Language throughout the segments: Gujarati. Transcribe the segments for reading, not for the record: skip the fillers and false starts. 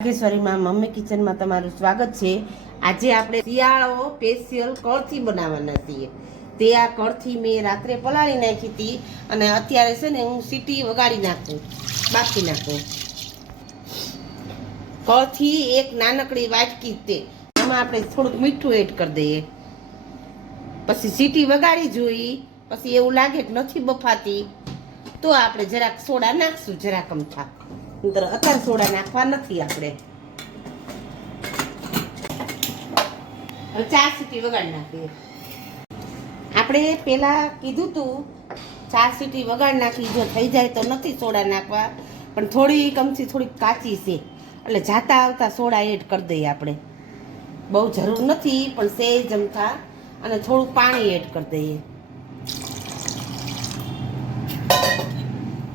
નાગેશ્વરીમાં મમ્મી કિચનમાં તમારું સ્વાગત છે। આજે આપણે શિયાળો સ્પેશિયલ કળથી બનાવવાના છીએ। તે આ કળથી મેં રાત્રે પલાળી નાખી હતી અને અત્યારે છે ને હું સીટી વગાડી નાખું, બાકી નાખું। કળથી એક નાનકડી વાટકી તે એમાં આપણે થોડુંક મીઠું એડ કરી દઈએ, પછી સીટી વગાડી જોઈ, પછી એવું લાગે કે નથી બફાતી તો આપણે જરાક સોડા નાખશું, જરાક અમથા। અત્યારે સોડા નાખવા નથી આપણે। હવે 4 સીટી વગાડી નાખીએ। આપણે પેલા કીધું તું 4 સીટી વગાડી નાખી, જો થઈ જાય તો નથી સોડા નાખવા, પણ થોડી કમથી થોડી કાચી છે એટલે જાતા આવતા સોડા એડ કરી દઈએ આપણે। બહુ જરૂર નથી, પણ સેજ અમથા અને થોડું પાણી એડ કરી દઈએ।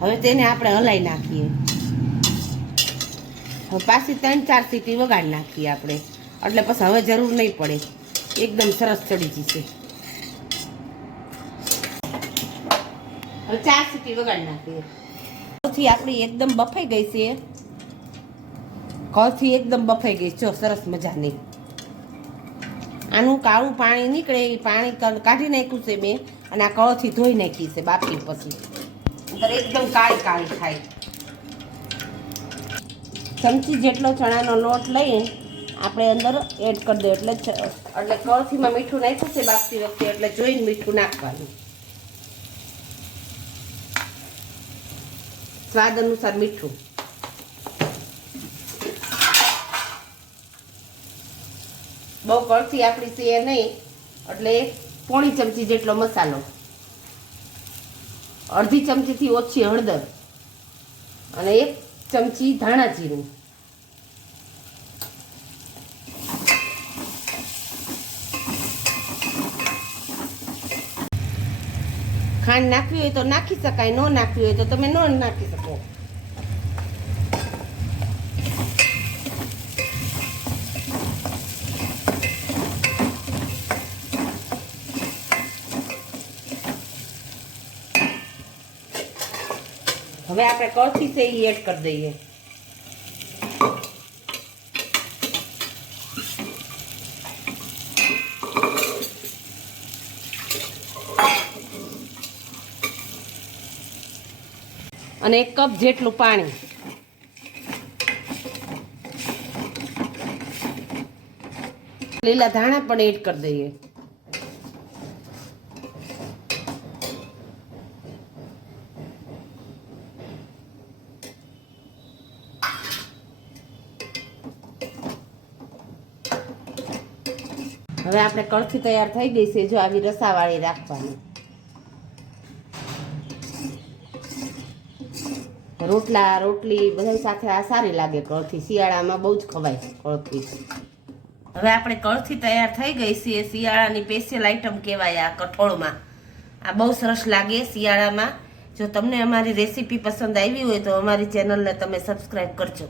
હવે તેને આપણે હલાવી નાખીએ। હવે પાછી 3-4 સીટી વગાડી નાખીએ આપણે, એટલે પછી હવે જરૂર નહીં પડે, એકદમ સરસ ચડી જશે। હવે 4 સીટી વગાડી નાખીએ। કળથી આપણી એકદમ બફાઈ ગઈ છે, કળથી એકદમ બફાઈ ગઈ જો સરસ મજાની। આનું કાળું પાણી નીકળે એ પાણી કાઢી નાખ્યું છે મેં, અને આ કળથી ધોઈ નાખી છે બાફી પછી, એકદમ કાળી કાળી થાય। ચમચી જેટલો ચણાનો લોટ લઈને આપણે અંદર એડ કરી દઈએ, એટલે કળથીમાં મીઠું નાખ્યું છે બાફતી વખતે, એટલે જોઈને મીઠું નાખવાનું, સ્વાદ અનુસાર મીઠું। બહુ કળથી આપણી છે નહીં, એટલે પોણી ચમચી જેટલો મસાલો, અડધી ચમચીથી ઓછી હળદર અને 1 ચમચી ધાણા જીરું, ખાંડ નાખવી હોય તો નાખી શકાય, ન નાખવી હોય તો તમે ન નાખી શકો। હવે આપણે કળથી છે એ એડ કરી દઈએ। અને 1 કપ જેટલું પાણી, લીલા ધાણા પણ એડ કરી દઈએ। હવે આપણે કળથી તૈયાર થઈ ગઈ છે, જો આવી રસાવાળી રાખવાની। રોટલા રોટલી બધા સાથે આ સારી લાગે કળથી, શિયાળામાં બહુ જ ખવાય કળથી। હવે આપણે કળથી તૈયાર થઈ ગઈ છે, શિયાળાની સ્પેશિયલ આઈટમ કહેવાય આ કઠોળમાં। આ બહુ સરસ લાગે શિયાળામાં। જો તમને અમારી રેસીપી પસંદ આવી હોય તો અમારી ચેનલને તમે સબસ્ક્રાઈબ કરજો।